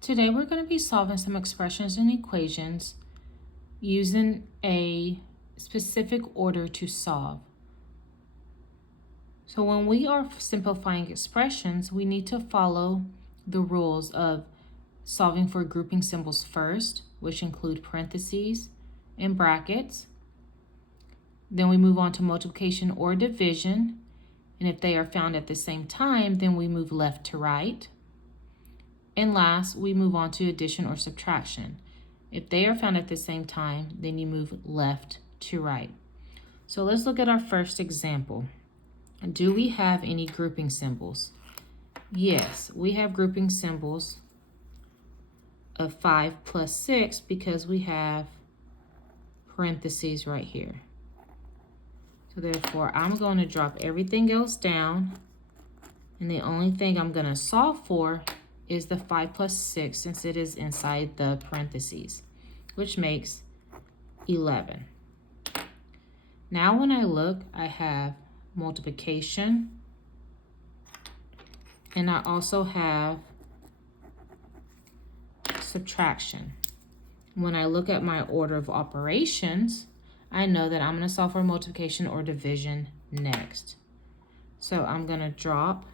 Today we're going to be solving some expressions and equations using a specific order to solve. So when we are simplifying expressions, we need to follow the rules of solving for grouping symbols first, which include parentheses and brackets. Then we move on to multiplication or division, and if they are found at the same time, then we move left to right. And last, we move on to addition or subtraction. If they are found at the same time, then you move left to right. So let's look at our first example. Do we have any grouping symbols? Yes, we have grouping symbols of 5 plus 6 because we have parentheses right here. So therefore, I'm going to drop everything else down, and the only thing I'm going to solve for is the 5 plus 6 since it is inside the parentheses, which makes 11. Now when I look, I have multiplication, and I also have subtraction. When I look at my order of operations, I know that I'm going to solve for multiplication or division next. So I'm going to drop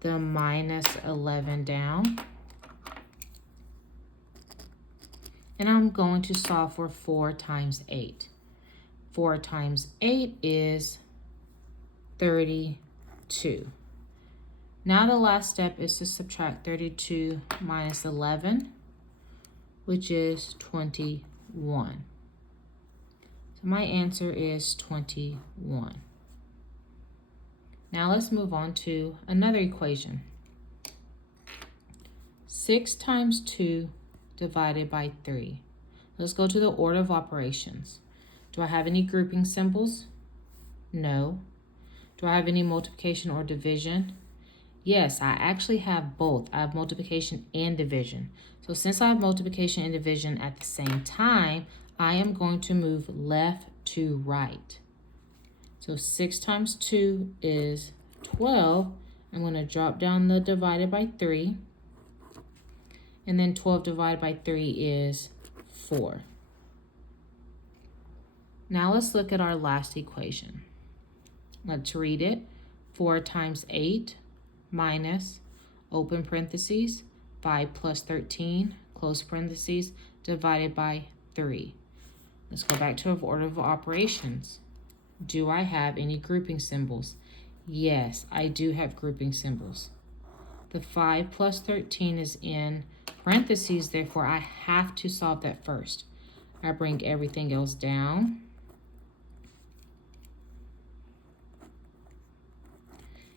the minus 11 down, and I'm going to solve for 4 times 8. 4 times 8 is 32. Now the last step is to subtract 32 minus 11, which is 21. So my answer is 21. Now let's move on to another equation. 6 times 2 divided by 3. Let's go to the order of operations. Do I have any grouping symbols? No. Do I have any multiplication or division? Yes, I actually have both. I have multiplication and division. So since I have multiplication and division at the same time, I am going to move left to right. So 6 times 2 is 12. I'm going to drop down the divided by 3. And then 12 divided by 3 is 4. Now let's look at our last equation. Let's read it. 4 times 8 minus, open parentheses, 5 plus 13, close parentheses, divided by 3. Let's go back to our order of operations. Do I have any grouping symbols? Yes, I do have grouping symbols. The 5 plus 13 is in parentheses, therefore I have to solve that first. I bring everything else down.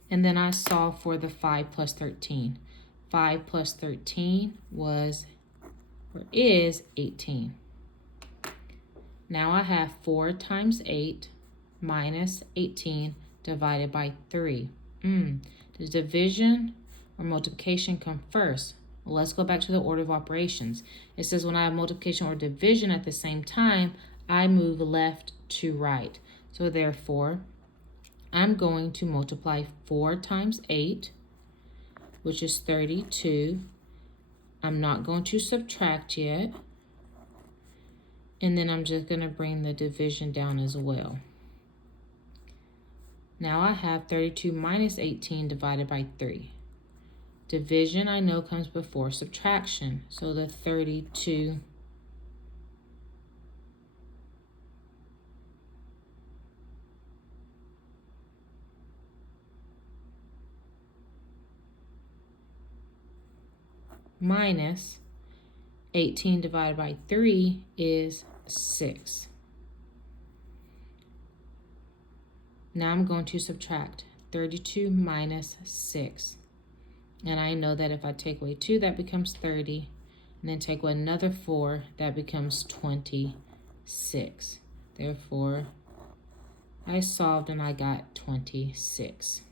And then I solve for the 5 plus 13. 5 plus 13 is 18. Now I have 4 times 8 minus 18 divided by 3. Does division or multiplication come first? Well, let's go back to the order of operations. It says when I have multiplication or division at the same time, I move left to right. So therefore, I'm going to multiply 4 times 8, which is 32. I'm not going to subtract yet. And then I'm just going to bring the division down as well. Now I have 32 minus 18 divided by 3. Division I know comes before subtraction. So the 32 minus 18 divided by 3 is 6. Now I'm going to subtract 32 minus 6. And I know that if I take away 2, that becomes 30. And then take away another 4, that becomes 26. Therefore, I solved and I got 26.